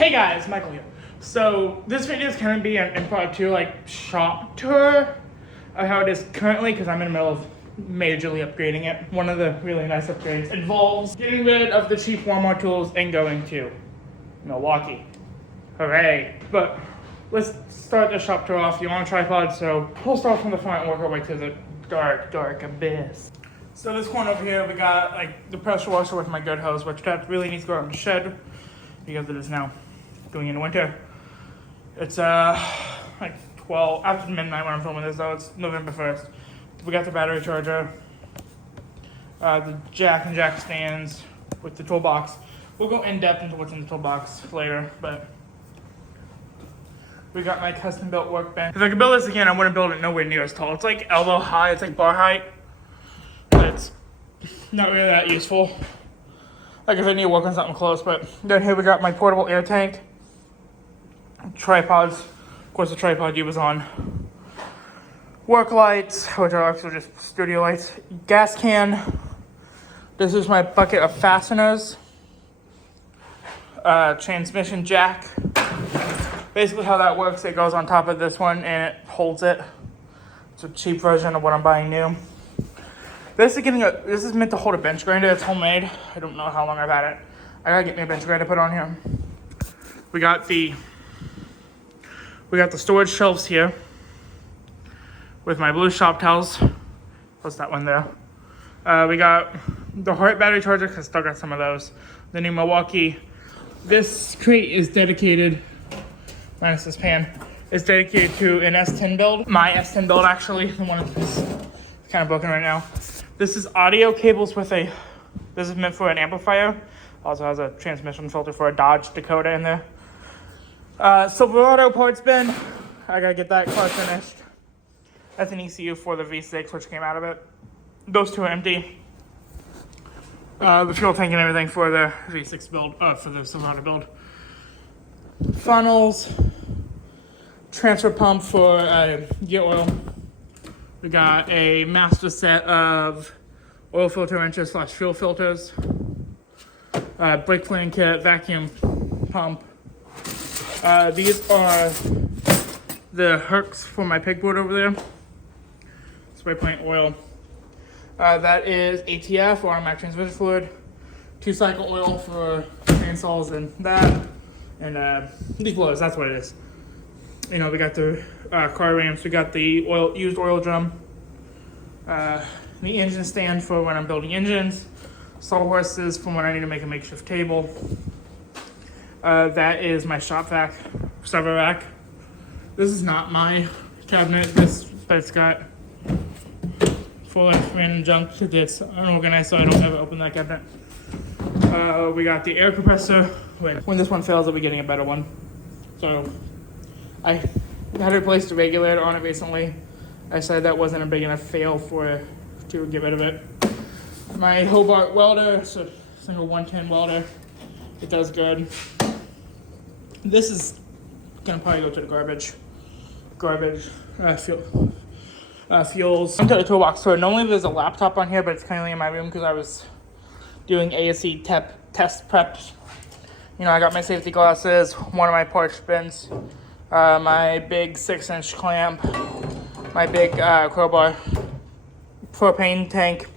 Hey guys, Michael here. So this video is going to be an impromptu shop tour of how it is currently because I'm in the middle of majorly upgrading it. One of the really nice upgrades involves getting rid of the cheap Walmart tools and going to Milwaukee. Hooray. But let's start the shop tour off. You want a tripod, so we'll start from the front and work our way to the dark abyss. So this corner over here, we got the pressure washer with my good hose, which that really needs to go out in the shed because it is now going into winter. It's 12 after midnight when I'm filming this, though. It's November 1st. We got the battery charger, the jack and jack stands with the toolbox. We'll go in depth into what's in the toolbox later, but we got my custom built workbench. If I could build this again, I wouldn't build it nowhere near as tall. It's like elbow high, it's like bar height. It's not really that useful. Like if I need to work on something close, but then here we got my portable air tank, tripods. Of course, the tripod you was on. Work lights, which are actually just studio lights. Gas can. This is my bucket of fasteners. Transmission jack. Basically how that works, it goes on top of this one and it holds it. It's a cheap version of what I'm buying new. This is meant to hold a bench grinder. It's homemade. I don't know how long I've had it. I gotta get me a bench grinder put on here. We got the storage shelves here with my blue shop towels. What's that one there? We got the Hart battery charger because I still got some of those. The new Milwaukee. This crate is dedicated, minus this pan, is dedicated to an S10 build. My S10 build actually, the one that's kind of broken right now. This is audio cables with this is meant for an amplifier. Also has a transmission filter for a Dodge Dakota in there. Silverado parts bin. I gotta get that car finished. That's an ECU for the V6, which came out of it. Those two are empty. The fuel tank and everything for the V6 build, for the Silverado build. Funnels. Transfer pump for gear oil. We got a master set of oil filter wrenches / fuel filters, brake cleaning kit, vacuum pump. These are the hooks for my pegboard over there. Spray paint oil. That is ATF, or automatic transmission fluid. 2-cycle oil for chainsaws and that. And leaf blowers, that's what it is. We got the car ramps, we got the used oil drum, the engine stand for when I'm building engines, sawhorses for when I need to make a makeshift table. That is my shop vac, server rack. This is not my cabinet, but it's got full of random junk that's unorganized, so I don't ever open that cabinet. We got the air compressor. When this one fails, I'll be getting a better one. So I had replaced the regulator on it recently. I said that wasn't a big enough fail to get rid of it. My Hobart welder, so single 110 welder. It does good. This is gonna probably go to the garbage. Fuels. Into the toolbox tour. Normally there's a laptop on here, but it's currently in my room because I was doing ASE test preps. I got my safety glasses, one of my parts bins, my big 6-inch clamp, my big crowbar, propane tank,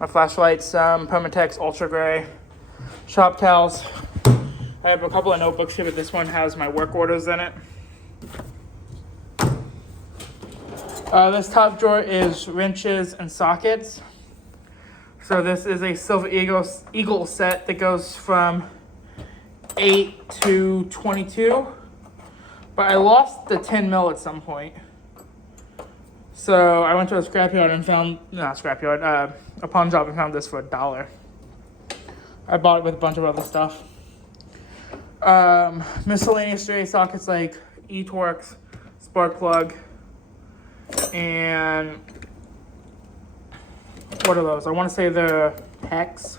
my flashlights, Permatex Ultra Gray, shop towels. I have a couple of notebooks here, but this one has my work orders in it. This top drawer is wrenches and sockets. So this is a Silver Eagle set that goes from 8 to 22. But I lost the 10 mil at some point. So I went to a scrapyard and found, a pawn shop and found this for $1. I bought it with a bunch of other stuff. Miscellaneous stray sockets like eTorx, spark plug, and what are those? I want to say they're Hex.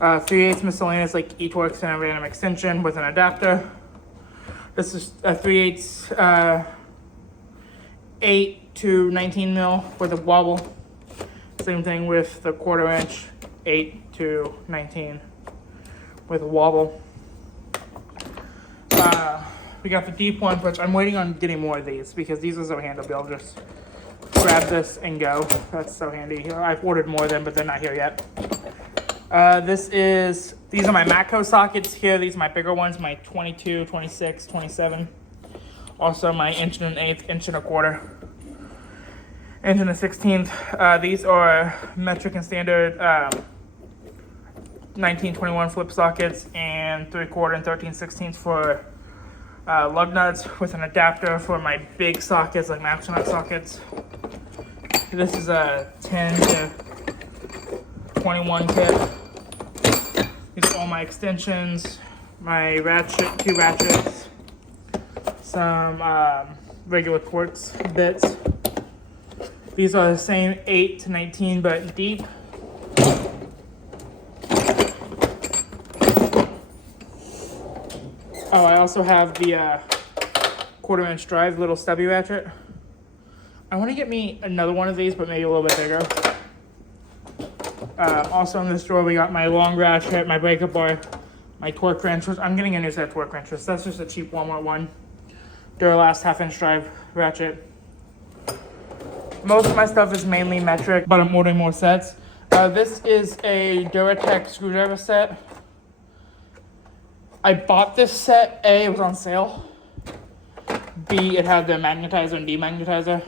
3/8 miscellaneous like eTorx and a random extension with an adapter. This is a 3/8 8 to 19 mil with a wobble. Same thing with the 1/4 inch 8 to 19 with a wobble. We got the deep one, which I'm waiting on getting more of these because these are so handy. I'll just grab this and go. That's so handy. I've ordered more of them, but they're not here yet. These are my Matco sockets here. These are my bigger ones, my 22, 26, 27. Also my 1 1/8, 1 1/4, 1 1/16. These are metric and standard 1921 flip sockets and 3/4 and 13/16 for lug nuts with an adapter for my big sockets like max nut sockets. This is a 10 to 21 kit. These are all my extensions, my ratchet, 2 ratchets, some regular Torx bits. These are the same 8 to 19 but deep. Oh, I also have the 1/4 inch drive, little stubby ratchet. I want to get me another one of these, but maybe a little bit bigger. Also in this drawer, we got my long ratchet, my breaker bar, my torque wrenches. I'm getting a new set of torque wrenches. That's just a cheap Walmart one. Duralast 1/2 inch drive ratchet. Most of my stuff is mainly metric, but I'm ordering more sets. This is a Duratec screwdriver set. I bought this set. A, it was on sale. B, it had the magnetizer and demagnetizer.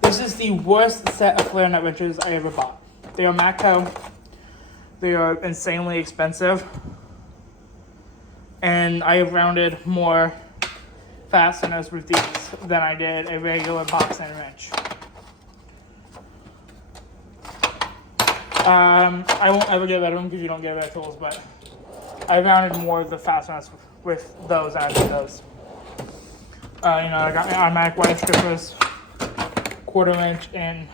This is the worst set of flare nut wrenches I ever bought. They are Matco. They are insanely expensive. And I have rounded more fasteners with these than I did a regular box end wrench. I won't ever get rid of them because you don't get rid of tools, but I rounded more of the fasteners with those than I did those. I got my automatic wire strippers, 1/4 inch, and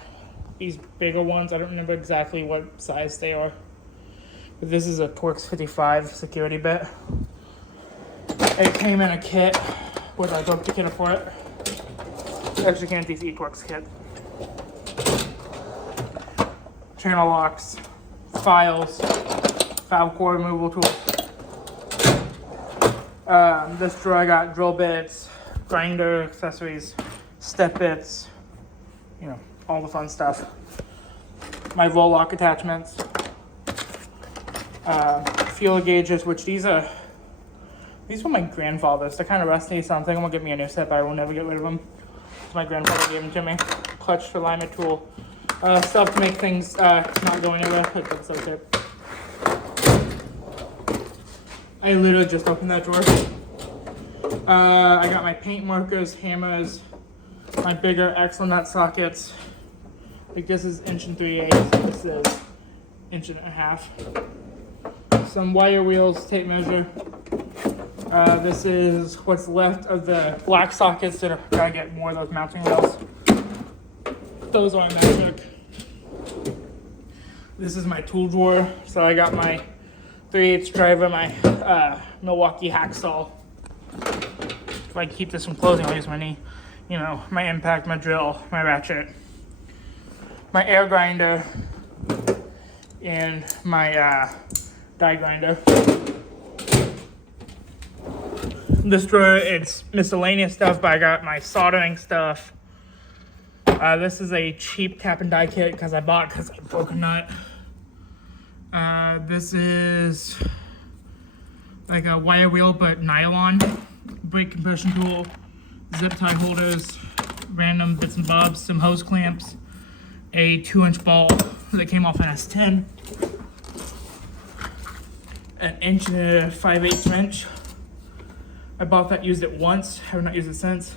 these bigger ones. I don't remember exactly what size they are, but this is a Torx 55 security bit. It came in a kit, which I broke the kit for it. It actually came with these eTorx kit. Channel locks, files, valve core removal tools. This drawer I got drill bits, grinder accessories, step bits, all the fun stuff. My roll lock attachments, fuel gauges, which these were my grandfather's. They're kind of rusty, so I'm thinking I'm gonna get me a new set, but I will never get rid of them. My grandfather gave them to me. Clutch alignment tool, stuff to make things not go anywhere. That's okay. I literally just opened that drawer. I got my paint markers, hammers, my bigger axle nut sockets. Like this is 1 3/8. This is 1.5 inches. Some wire wheels, tape measure. This is what's left of the black sockets that I gotta get more of those mounting rails. Those are metric. This is my tool drawer. So I got my 3/8 driver, my Milwaukee hacksaw. If I keep this from closing, I'll use my knee. My impact, my drill, my ratchet, my air grinder, and my die grinder. This drawer, it's miscellaneous stuff, but I got my soldering stuff. This is a cheap tap and die kit because I bought it because I broke a nut. This is like a wire wheel but nylon, brake compression tool, zip tie holders, random bits and bobs, some hose clamps, a 2-inch ball that came off an S10, an 1 5/8 wrench. I bought that, used it once, have not used it since.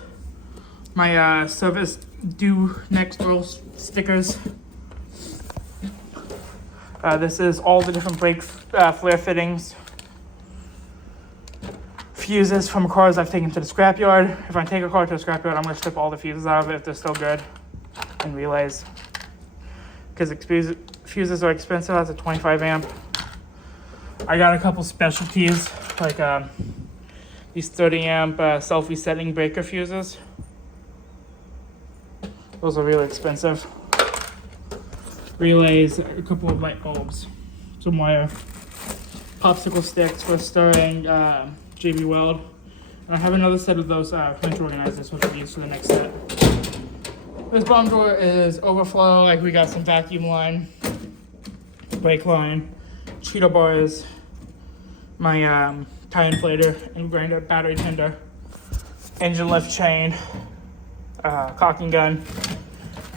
My service due next roll stickers. This is all the different brake flare fittings. Fuses from cars I've taken to the scrapyard. If I take a car to the scrapyard, I'm going to strip all the fuses out of it if they're still good. And relays. Because fuses are expensive. That's a 25 amp. I got a couple specialties, like these 30 amp selfie setting breaker fuses. Those are really expensive. Relays, a couple of light bulbs, some wire. popsicle sticks for stirring JB Weld. And I have another set of those wrench organizers, which I'll use for the next set. This bottom drawer is overflow. Like, we got some vacuum line, brake line, Cheeto bars, my tire inflator and grinder, battery tender, engine lift chain, caulking gun.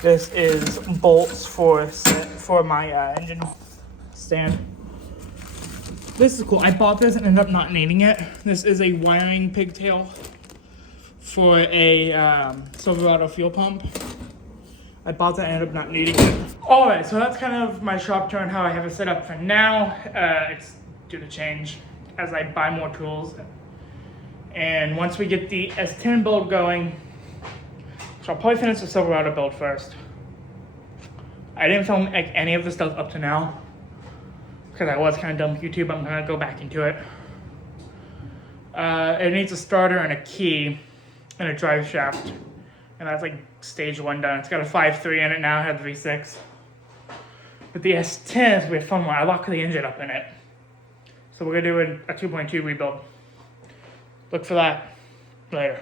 This is bolts for my engine stand. This is cool. I bought this and ended up not needing it. This is a wiring pigtail for a Silverado fuel pump. I bought that and ended up not needing it. Alright, so that's kind of my shop tour and how I have it set up for now. It's due to change as I buy more tools. And once we get the S10 build going, so I'll probably finish the Silverado build first. I didn't film like any of the stuff up to now because I was kind of done with YouTube. I'm gonna go back into it. It needs a starter and a key and a drive shaft, and that's like stage 1 done. It's got a 5.3 in it now. It had the V6, but the S10 is gonna be a fun one. I locked the engine up in it, so we're gonna do a 2.2 rebuild. Look for that later.